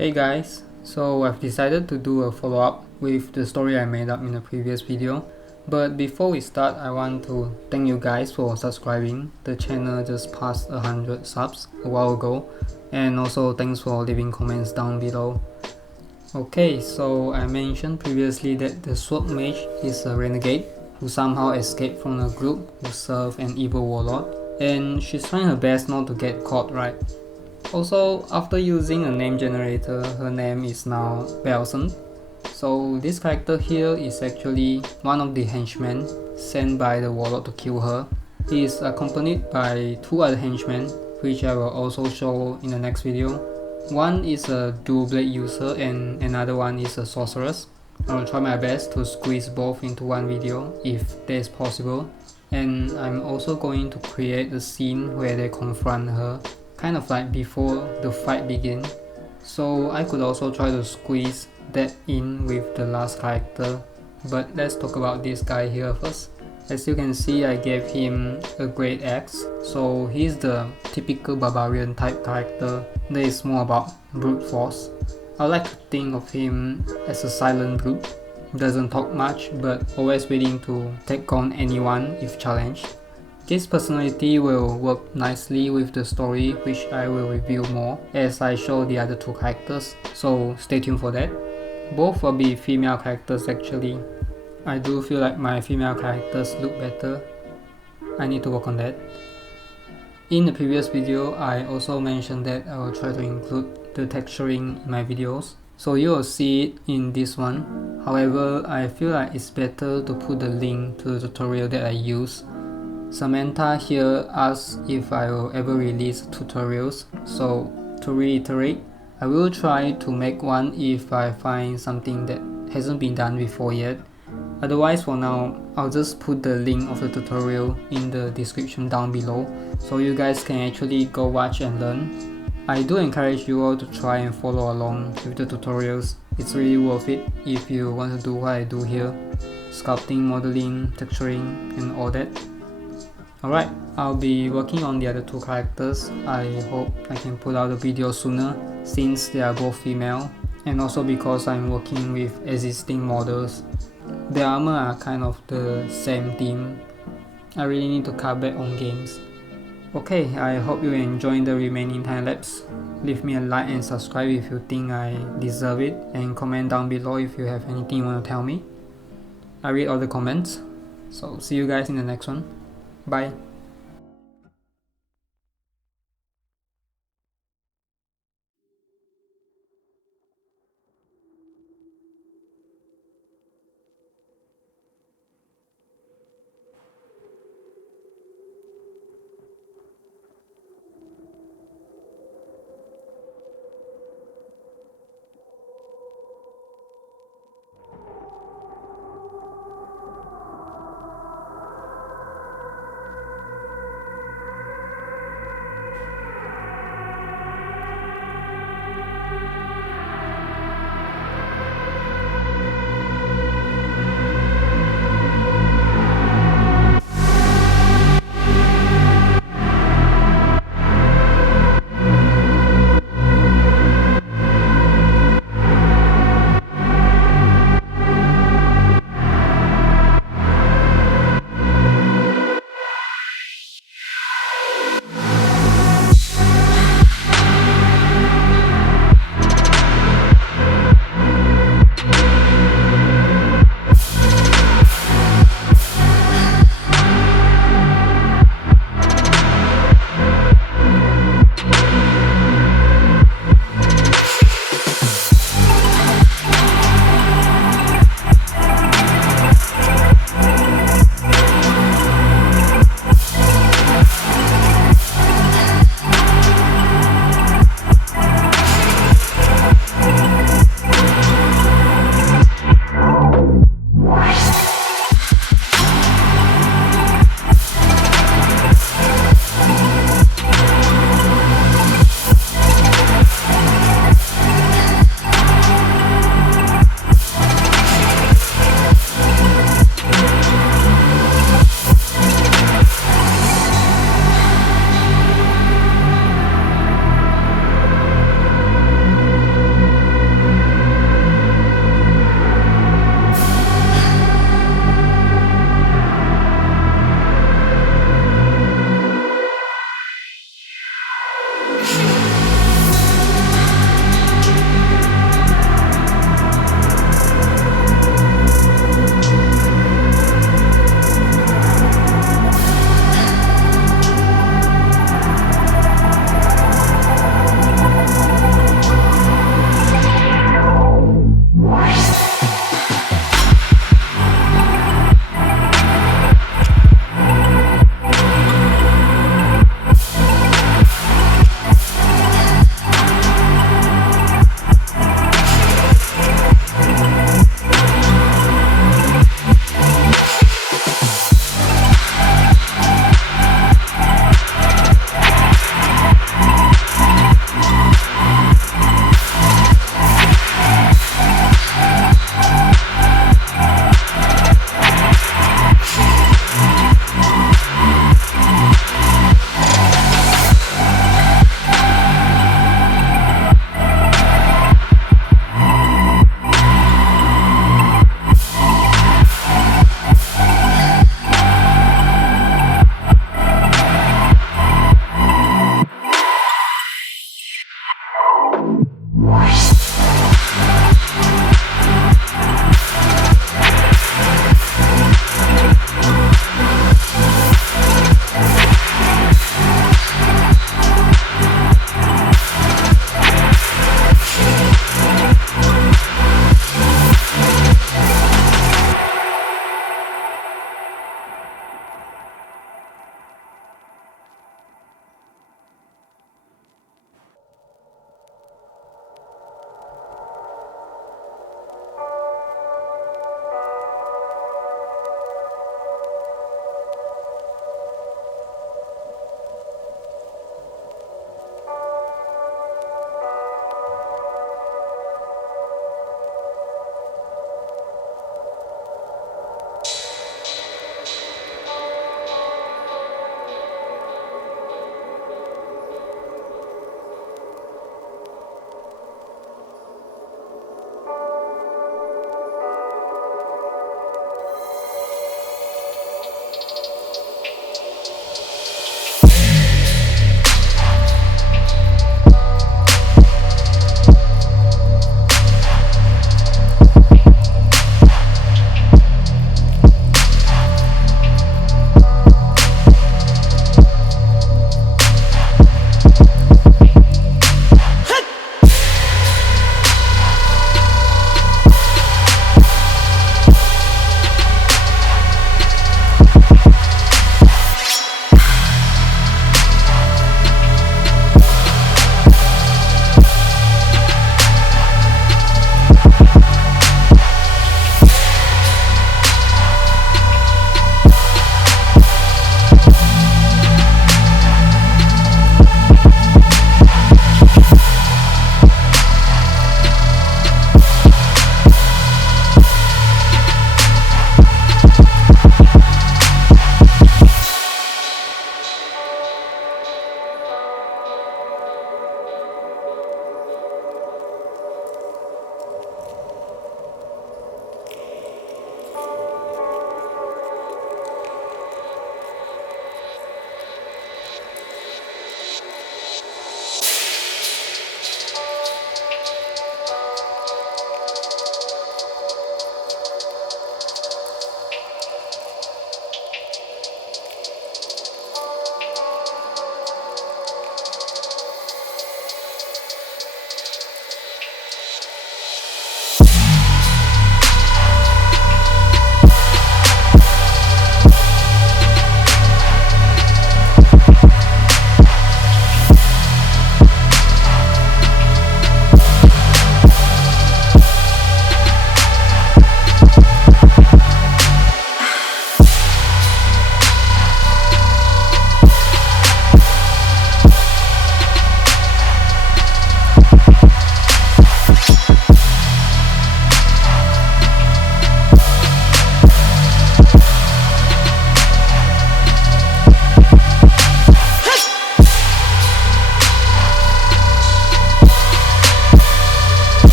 Hey guys, so I've decided to do a follow-up with the story I made up in the previous video. But before we start, I want to thank you guys for subscribing. The channel just passed 100 subs a while ago, and also thanks for leaving comments down below. Okay, so I mentioned previously that the sword mage is a renegade who somehow escaped from a group who serve an evil warlord, and she's trying her best not to get caught, right? Also, after using a name generator, her name is now Belson. So this character here is actually one of the henchmen sent by the warlord to kill her. He is accompanied by two other henchmen, which I will also show in the next video. One is a dual blade user and another one is a sorceress. I will try my best to squeeze both into one video if that is possible. And I'm also going to create a scene where they confront her, kind of like before the fight begins. So I could also try to squeeze that in with the last character. But let's talk about this guy here first. As you can see, I gave him a great axe, so he's the typical barbarian type character that is more about brute force. I like to think of him as a silent brute, doesn't talk much but always willing to take on anyone if challenged. This personality will work nicely with the story, which I will reveal more as I show the other two characters, so stay tuned for that. Both will be female characters actually. I do feel like my female characters look better. I need to work on that. In the previous video, I also mentioned that I will try to include the texturing in my videos, so you will see it in this one. However, I feel like it's better to put the link to the tutorial that I use. Samantha here asks if I will ever release tutorials, so to reiterate, I will try to make one if I find something that hasn't been done before yet. Otherwise, for now, I'll just put the link of the tutorial in the description down below, so you guys can actually go watch and learn. I do encourage you all to try and follow along with the tutorials. It's really worth it if you want to do what I do here: sculpting, modeling, texturing, and all that. Alright, I'll be working on the other two characters. I hope I can put out the video sooner since they are both female, and also because I'm working with existing models. The armor are kind of the same theme. I really need to cut back on games. Okay, I hope you enjoy the remaining time lapse. Leave me a like and subscribe if you think I deserve it, and comment down below if you have anything you want to tell me. I read all the comments. So see you guys in the next one. Bye.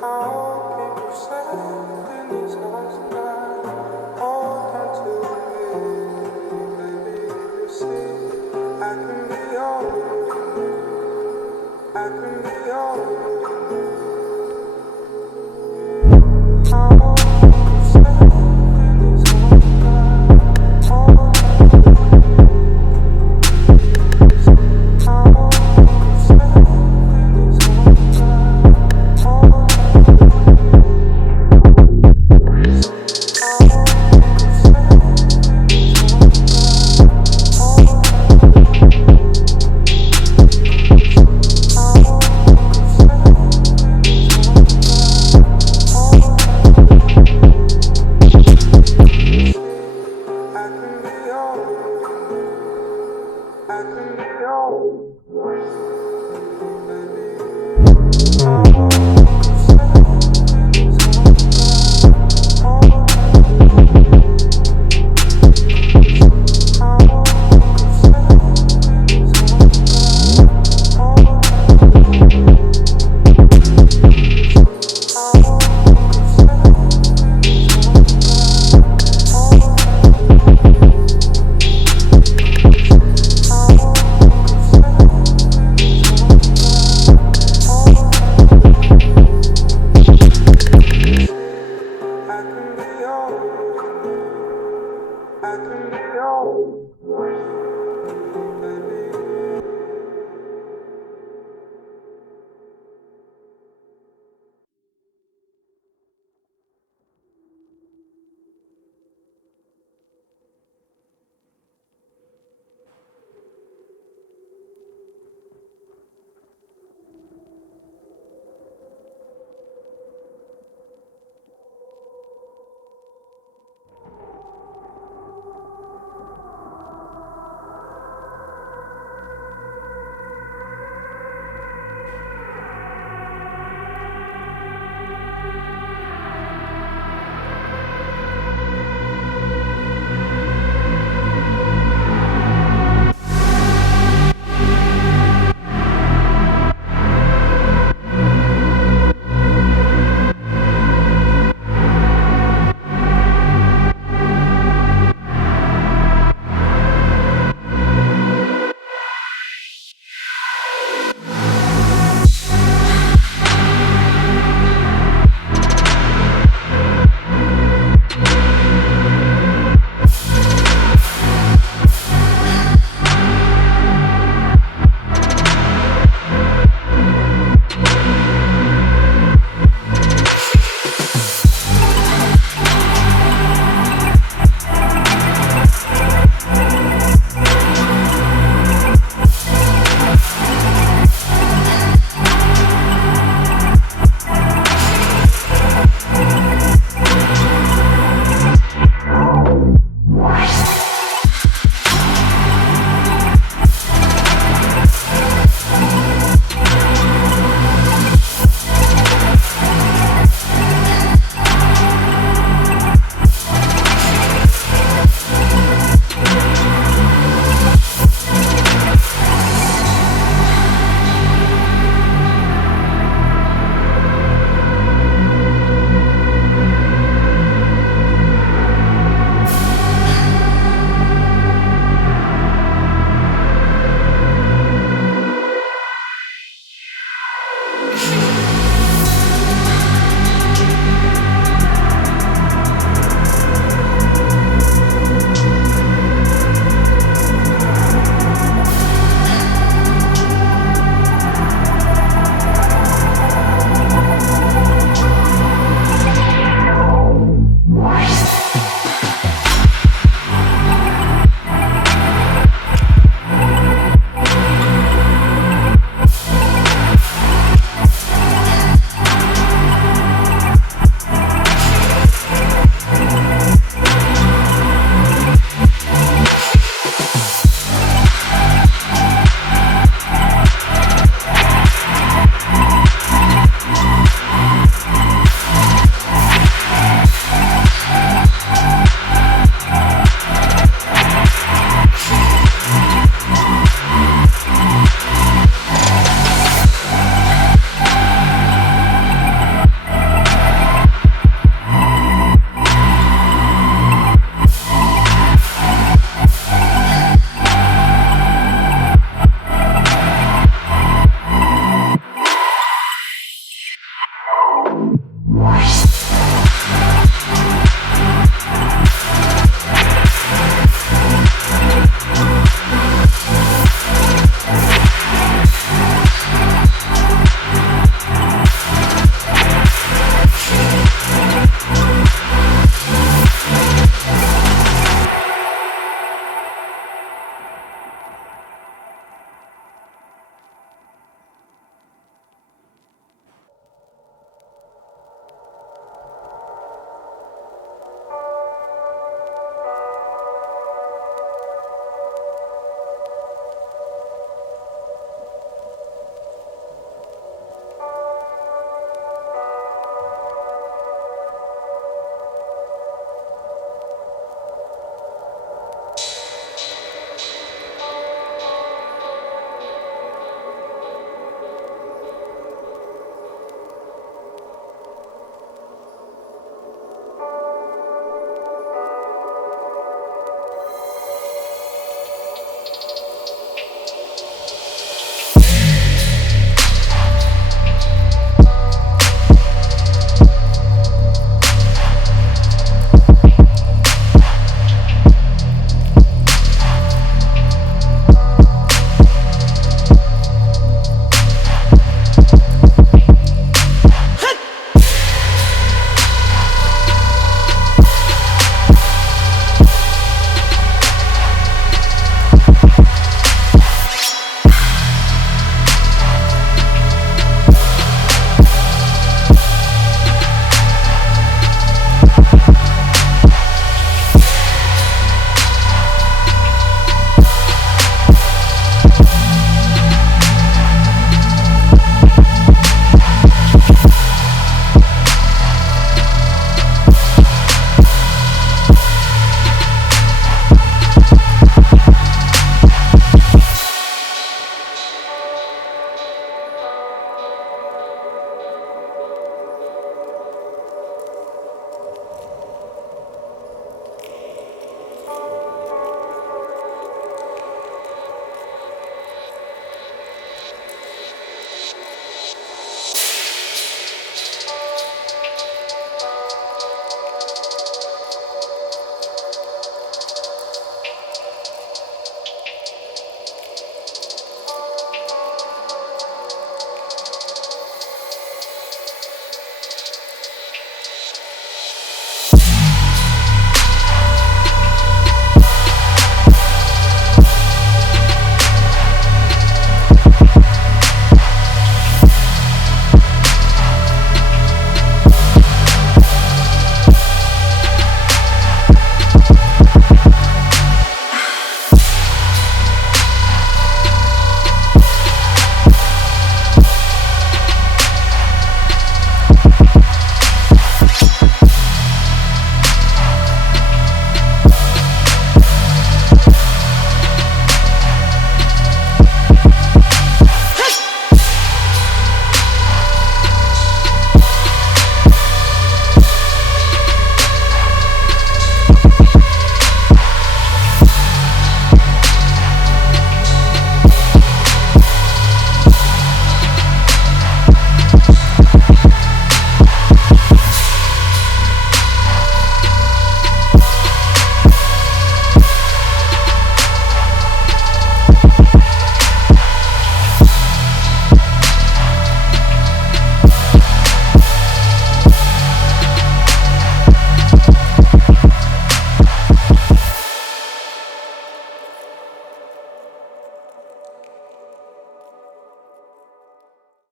How can you say that it's not enough? Hold on to me.